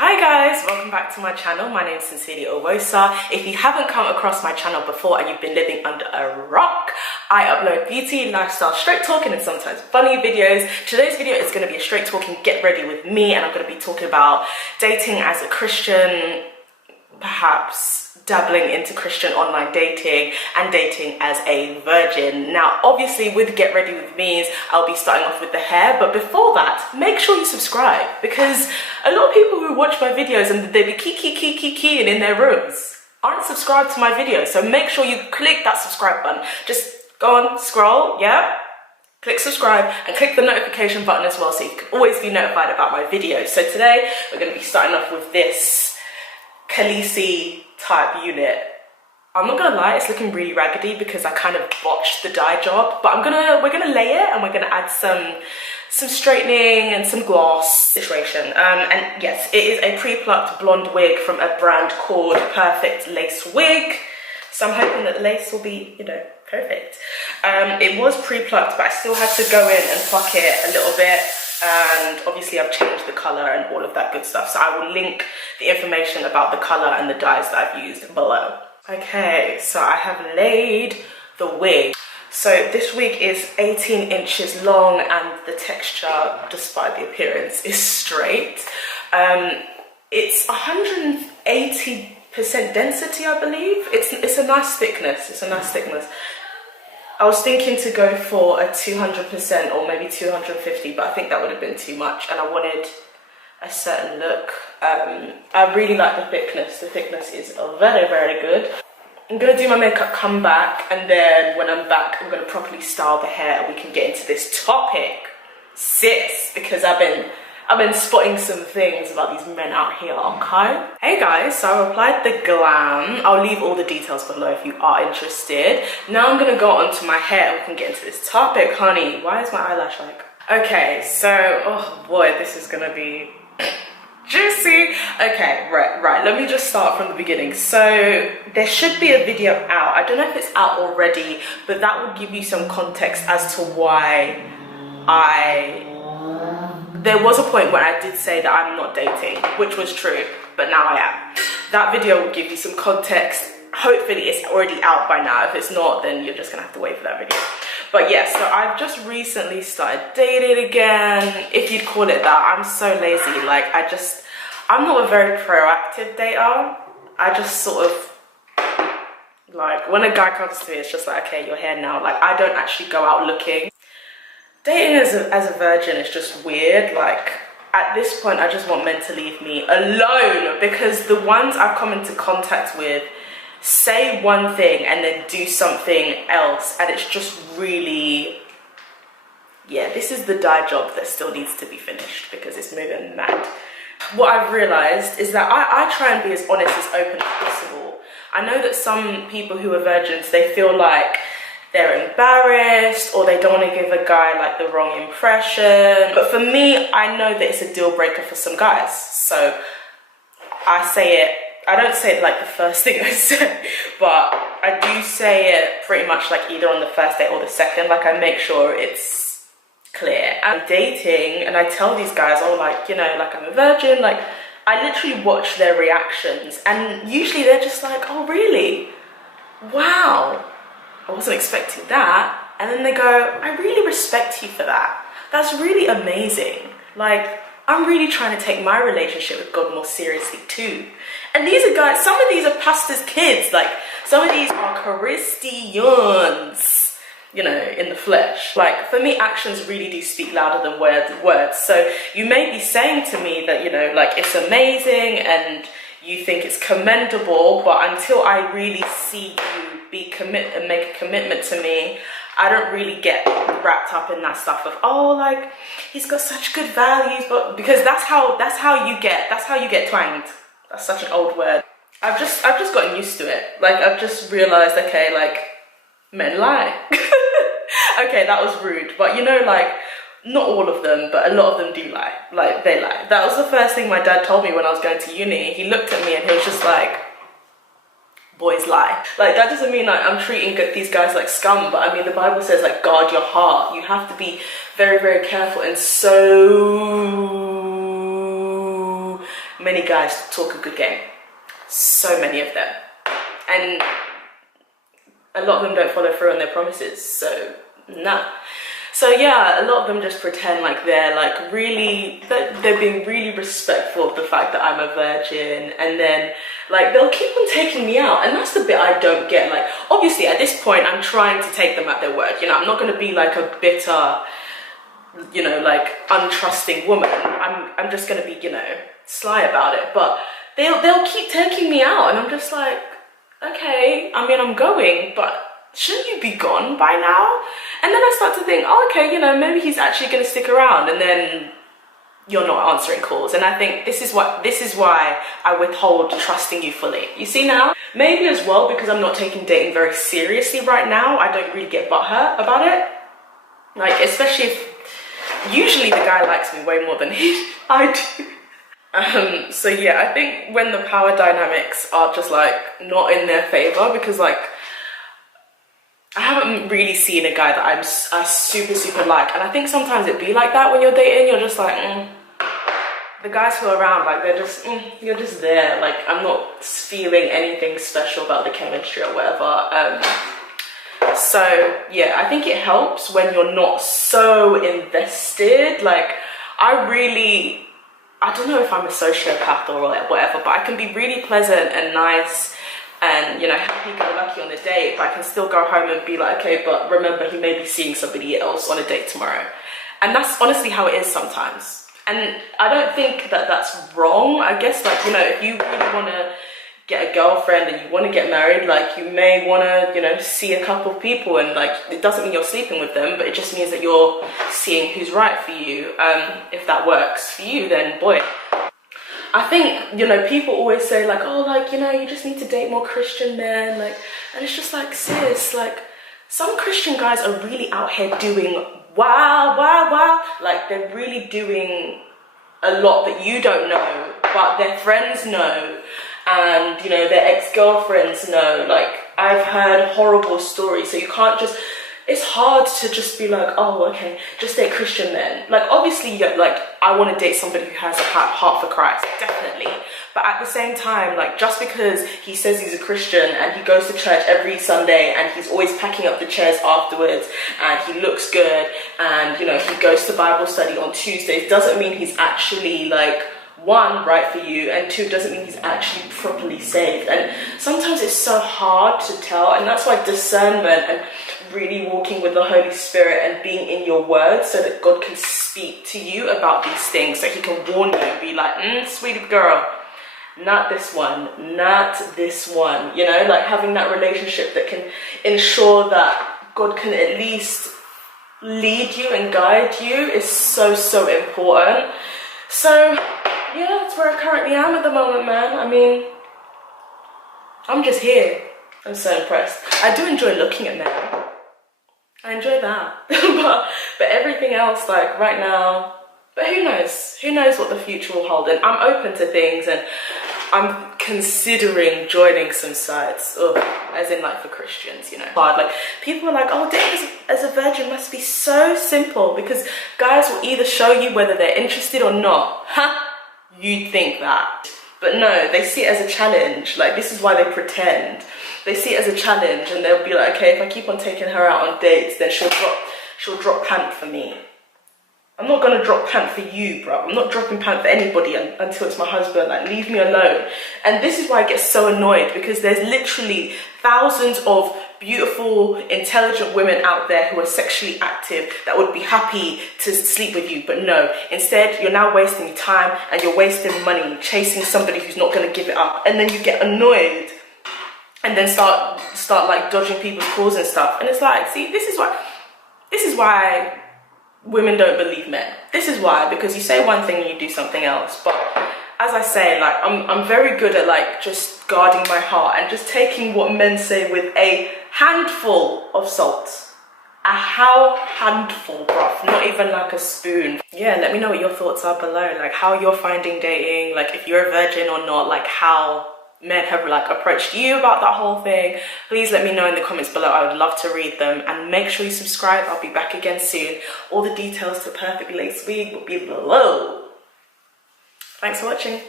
Hi guys, welcome back to my channel. My name is sincerely Oghosa. If you haven't come across my channel before and you've been living under a rock, I upload beauty, lifestyle, straight talking and sometimes funny videos. Today's video is going to be a straight talking get ready with me, and I'm going to be talking about dating as a Christian, perhaps dabbling into Christian online dating, and dating as a virgin. Now obviously with get ready with me's I'll be starting off with the hair, but before that make sure you subscribe, because a lot of people who watch my videos and they be keying in their rooms aren't subscribed to my videos. So make sure you click that subscribe button. Just go on, scroll, yeah, click subscribe and click the notification button as well, so you can always be notified about my videos. So today we're going to be starting off with this Khaleesi type unit. I'm not gonna lie, it's looking really raggedy because I kind of botched the dye job, but we're gonna lay it and we're gonna add some straightening and some gloss situation. And yes, it is a pre-plucked blonde wig from a brand called Perfect Lace Wig. So I'm hoping that the lace will be, you know, perfect. It was pre-plucked, but I still had to go in and pluck it a little bit. And obviously I've changed the color and all of that good stuff, so I will link the information about the color and the dyes that I've used below. Okay, so I have laid the wig. So this wig is 18 inches long and the texture, despite the appearance, is straight. It's 180% density, I believe. It's a nice thickness. It's a nice thickness. I was thinking to go for a 200% or maybe 250, but I think that would have been too much, and I wanted a certain look. I really like the thickness. The thickness is very, very good. I'm going to do my makeup, come back, and then when I'm back, I'm going to properly style the hair and we can get into this topic, sis, because I've been spotting some things about these men out here, okay? Hey guys, so I applied the glam. I'll leave all the details below if you are interested. Now I'm gonna go on to my hair and we can get into this topic, honey. Why is my eyelash like? Okay, so, oh boy, this is gonna be juicy. Okay, right, let me just start from the beginning. So there should be a video out. I don't know if it's out already, but that will give you some context as to why there was a point where I did say that I'm not dating, which was true, but now I am. That video will give you some context. Hopefully it's already out by now. If it's not, then you're just gonna have to wait for that video. But yeah, so I've just recently started dating again, if you'd call it that. I'm so lazy. Like, I'm not a very proactive dater. I just sort of, like, when a guy comes to me, it's just like, okay, you're here now. Like, I don't actually go out looking. Dating as a virgin is just weird. Like, at this point I just want men to leave me alone, because the ones I've come into contact with say one thing and then do something else, and it's just really, yeah, this is the dye job that still needs to be finished because it's moving mad. What I've realized is that I try and be as honest, as open as possible. I know that some people who are virgins, they feel like they're embarrassed or they don't want to give a guy like the wrong impression. But for me, I know that it's a deal breaker for some guys. So I say it, I don't say it like the first thing I say, but I do say it pretty much like either on the first date or the second. Like, I make sure it's clear. I'm dating and I tell these guys, oh, like, you know, like, I'm a virgin. Like, I literally watch their reactions and usually they're just like, oh, really? Wow. I wasn't expecting that. And then they go, I really respect you for that. That's really amazing. Like, I'm really trying to take my relationship with God more seriously too. And these are guys, some of these are pastors' kids. Like, some of these are Christians, you know, in the flesh. Like, for me, actions really do speak louder than words. So you may be saying to me that, you know, like, it's amazing and you think it's commendable, but until I really see you make a commitment to me, I don't really get wrapped up in that stuff of, oh, like, he's got such good values, but because that's how you get twanged. That's such an old word. I've just gotten used to it. Like, I've just realized, okay, like, men lie. Okay, that was rude, but you know, like, not all of them, but a lot of them do lie. Like, they lie. That was the first thing my dad told me when I was going to uni. He looked at me and he was just like, boys lie. Like, that doesn't mean like I'm treating these guys like scum, but I mean, the Bible says, like, guard your heart. You have to be very, very careful and so many guys talk a good game. So many of them. And a lot of them don't follow through on their promises, so nah. So yeah, a lot of them just pretend like they're like really, they're being really respectful of the fact that I'm a virgin, and then like they'll keep on taking me out, and that's the bit I don't get. Like, obviously at this point I'm trying to take them at their word, you know, I'm not going to be like a bitter, you know, like untrusting woman. I'm just going to be, you know, sly about it, but they'll keep taking me out, and I'm just like, okay, I mean, I'm going, but shouldn't you be gone by now? And then I start to think, oh, okay, you know, maybe he's actually going to stick around, and then you're not answering calls. And I think this is why I withhold trusting you fully. You see now? Maybe as well because I'm not taking dating very seriously right now, I don't really get butthurt about it. Like, especially if usually the guy likes me way more than I do. So yeah, I think when the power dynamics are just like not in their favor, because like I haven't really seen a guy that I super like, and I think sometimes it be like that when you're dating. You're just like, the guys who are around, like they're just, you're just there. Like, I'm not feeling anything special about the chemistry or whatever. So yeah, I think it helps when you're not so invested. Like, I don't know if I'm a sociopath or whatever, but I can be really pleasant and nice and, you know, happy-go-lucky on a date, but I can still go home and be like, okay, but remember, he may be seeing somebody else on a date tomorrow. And that's honestly how it is sometimes. And I don't think that that's wrong. I guess, like, you know, if you really want to get a girlfriend and you want to get married, like, you may want to, you know, see a couple of people, and like, it doesn't mean you're sleeping with them, but it just means that you're seeing who's right for you. If that works for you, then boy. I think, you know, people always say like, oh, like, you know, you just need to date more Christian men, like, and it's just like, sis, like, some Christian guys are really out here doing wow, like, they're really doing a lot that you don't know, but their friends know, and, you know, their ex-girlfriends know. Like, I've heard horrible stories, so you can't just, it's hard to just be like, oh, okay, just date Christian men. Like, obviously, yeah, like, I want to date somebody who has a heart for Christ, definitely. But at the same time, like, just because he says he's a Christian and he goes to church every Sunday and he's always packing up the chairs afterwards and he looks good and, you know, he goes to Bible study on Tuesdays, doesn't mean he's actually, like, one, right for you, and two, doesn't mean he's actually properly saved. And sometimes it's so hard to tell, and that's why discernment and really walking with the Holy Spirit and being in your word so that God can speak to you about these things, so he can warn you and be like, sweetie girl, not this one, not this one, you know, like having that relationship that can ensure that God can at least lead you and guide you is so important. So yeah, that's where I currently am at the moment, man. I mean, I'm just here. I'm so impressed. I do enjoy looking at men. I enjoy that. but everything else, like right now, but who knows? Who knows what the future will hold? And I'm open to things, and I'm considering joining some sites, as in like for Christians, you know. Hard. Like, people are like, oh, dating as a virgin must be so simple because guys will either show you whether they're interested or not. You'd think that. But no, they see it as a challenge. Like, this is why they pretend. They see it as a challenge, and they'll be like, okay, if I keep on taking her out on dates, then she'll drop pant for me. I'm not gonna drop pant for you, bro. I'm not dropping pant for anybody until it's my husband. Like, leave me alone. And this is why I get so annoyed, because there's literally thousands of beautiful, intelligent women out there who are sexually active that would be happy to sleep with you, but no. Instead, you're now wasting your time and you're wasting money chasing somebody who's not gonna give it up. And then you get annoyed and then start like dodging people's calls and stuff. And it's like, see, this is why women don't believe men. This is why, because you say one thing and you do something else. But as I say, like, I'm very good at like just guarding my heart and just taking what men say with a handful of salt. A handful, bruv, not even like a spoon. Yeah, let me know what your thoughts are below, like how you're finding dating, like if you're a virgin or not, like how men have like approached you about that whole thing. Please let me know in the comments below. I would love to read them, and make sure you subscribe. I'll be back again soon. All the details to Perfect Lace Wig will be below. Thanks for watching.